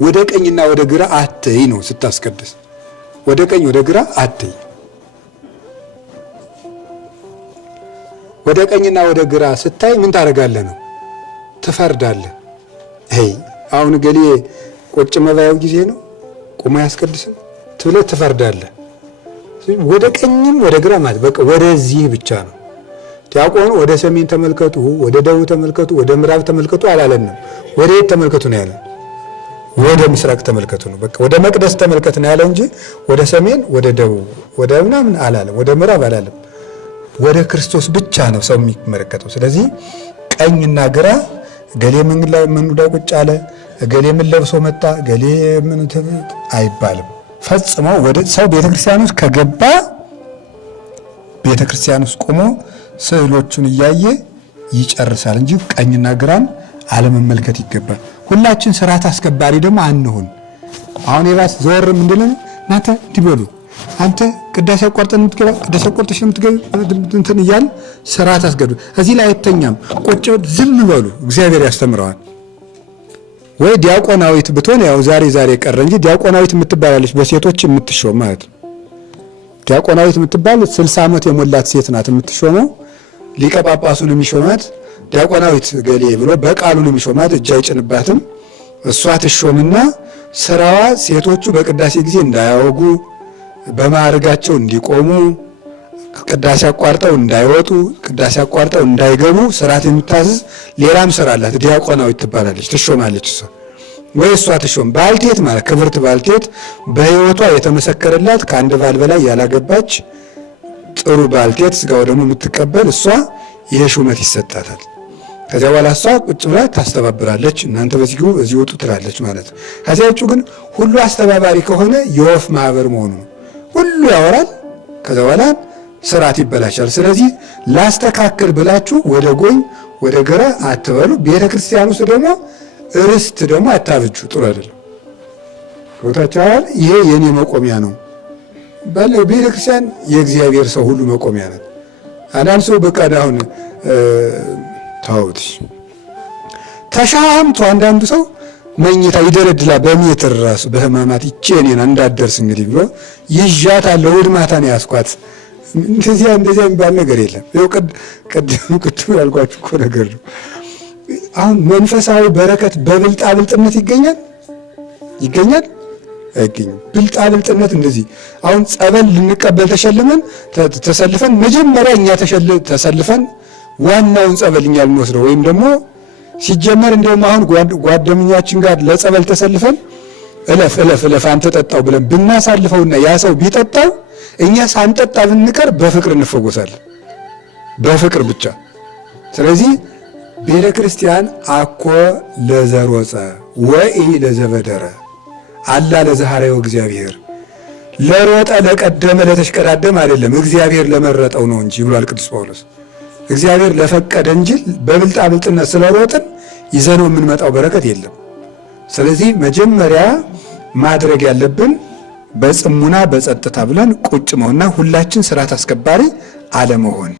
ወደ ቀኝና ወደ ግራ አትይ ነው ስታስቀድስ። ወደ ቀኝ ወደ ግራ አትይ። ወደ ቀኝና ወደ ግራ ስታይ ምን ታደርጋለህ ነው? ትፈርዳለህ። አሁን ገሌ ቁጭ መባያው ጊዜ ነው ቁሞ ያስቀድስም ትብለህ ትፈርዳለህ። ወደ ቀኝም ወደ ግራ ማለት በቃ ወደዚህ ብቻ ነው። ዲያቆኑ ወደ ሰሜን ተመልከቱ፣ ወደ ደቡብ ተመልከቱ፣ ወደ ምዕራብ ተመልከቱ አላለንም። ወደ የት ተመልከቱ ነው ያለን? ወደ ምስራቅ ተመልከቱ ነው። በቃ ወደ መቅደስ ተመልከት ነው ያለው እንጂ ወደ ሰሜን፣ ወደ ደቡብ፣ ወደ ምናምን አላለም። ወደ ምዕራብ አላለም። ወደ ክርስቶስ ብቻ ነው ሰው የሚመለከተው። ስለዚህ ቀኝና ግራ ገሌ ምን ላይ ቁጭ አለ፣ ገሌ ምን ለብሶ መጣ፣ ገሌ ምን አይባልም። ፈጽሞ ወደ ሰው ቤተክርስቲያን ውስጥ ከገባ ቤተክርስቲያን ውስጥ ቆሞ ስዕሎቹን እያየ ይጨርሳል እንጂ ቀኝና ግራን አለመመልከት ይገባል። ሁላችን ስርዓት አስከባሪ ደግሞ አንሁን። አሁን የባስ ዘወር ምንድነው እናንተ እንዲበሉ አንተ ቅዳሴ አቋርጠን የምትገባ ቅዳሴ አቋርጠሽ የምትገባ እንትን እያል ስርዓት አስገዱ። እዚህ ላይ አይተኛም። ቁጭ ዝም በሉ። እግዚአብሔር ያስተምረዋል። ወይ ዲያቆናዊት ብትሆን ያው ዛሬ ቀረ እንጂ ዲያቆናዊት የምትባላለች በሴቶች የምትሾም ማለት ነው። ዲያቆናዊት የምትባል 60 ዓመት የሞላት ሴት ናት የምትሾመው። ሊቀ ጳጳሱን የሚሾማት ዲያቆናዊት ገሌ ብሎ በቃሉን የሚሾማት እጅ አይጭንባትም። እሷ ትሾምና ስራዋ ሴቶቹ በቅዳሴ ጊዜ እንዳያወጉ፣ በማዕረጋቸው እንዲቆሙ፣ ቅዳሴ አቋርጠው እንዳይወጡ፣ ቅዳሴ አቋርጠው እንዳይገቡ ስርዓት የምታዝዝ ሌላም ስራ አላት። ዲያቆናዊት ትባላለች፣ ትሾማለች። እሷ ወይ እሷ ትሾም። ባልቴት ማለት ክብርት ባልቴት በሕይወቷ የተመሰከረላት ከአንድ ባል በላይ ያላገባች ጥሩ ባልቴት ስጋው ደግሞ የምትቀበል እሷ ይሄ ሹመት ይሰጣታል። ከዚያ በኋላ እሷ ቁጭ ብላ ታስተባብራለች። እናንተ በዚህ ግቡ በዚህ ወጡ ትላለች ማለት ነው። ከዚያ ውጭ ግን ሁሉ አስተባባሪ ከሆነ የወፍ ማህበር መሆኑ ነው። ሁሉ ያወራል፣ ከዚያ በኋላ ስርዓት ይበላሻል። ስለዚህ ላስተካክል ብላችሁ ወደ ጎኝ ወደ ግራ አትበሉ። ቤተ ክርስቲያን ውስጥ ደግሞ ርስት ደግሞ አታብጁ፣ ጥሩ አይደለም። ቦታቻል ይሄ የኔ መቆሚያ ነው ባለው ቤተ ክርስቲያን የእግዚአብሔር ሰው ሁሉ መቆሚያ ናት። አንዳንድ ሰው በቃ አሁን ታውት ተሻምቶ አንዳንዱ ሰው መኝታ ይደረድላል በሜትር ራሱ በህማማት ይቼኔን እንዳደርስ እንግዲህ ብሎ ይዣታለሁ። እሑድ ማታ ነው ያስኳት። እንደዚያ የሚባል ነገር የለም። ይኸው ቅድም ያልኳችሁ እኮ ነገር ነው። አሁን መንፈሳዊ በረከት በብልጣብልጥነት ይገኛል አይገኝም። ብልጣብልጥነት እንደዚህ አሁን ጸበል ልንቀበል ተሰልፈን መጀመሪያ እኛ ተሰልፈን ዋናውን ጸበል እኛ ልንወስደው ወይም ደግሞ ሲጀመር እንደውም አሁን ጓደኛችን ጋር ለጸበል ተሰልፈን እለፍ አንተ ጠጣው ብለን ብናሳልፈውና ያ ሰው ቢጠጣው እኛ ሳንጠጣ ብንቀር በፍቅር እንፈወሳለን፣ በፍቅር ብቻ። ስለዚህ ቤተ ክርስቲያን አኮ ለዘሮጸ ወኢ ለዘበደረ አላ ለዘሐረዮ እግዚአብሔር ለሮጠ ለቀደመ ለተሽቀዳደም አይደለም፣ እግዚአብሔር ለመረጠው ነው እንጂ ብሏል ቅዱስ ጳውሎስ። እግዚአብሔር ለፈቀደ እንጂ በብልጣብልጥነት ስለሮጥን ይዘነው የምንመጣው በረከት የለም። ስለዚህ መጀመሪያ ማድረግ ያለብን በጽሙና በጸጥታ ብለን ቁጭ መሆንና ሁላችን ስርዓት አስከባሪ አለመሆን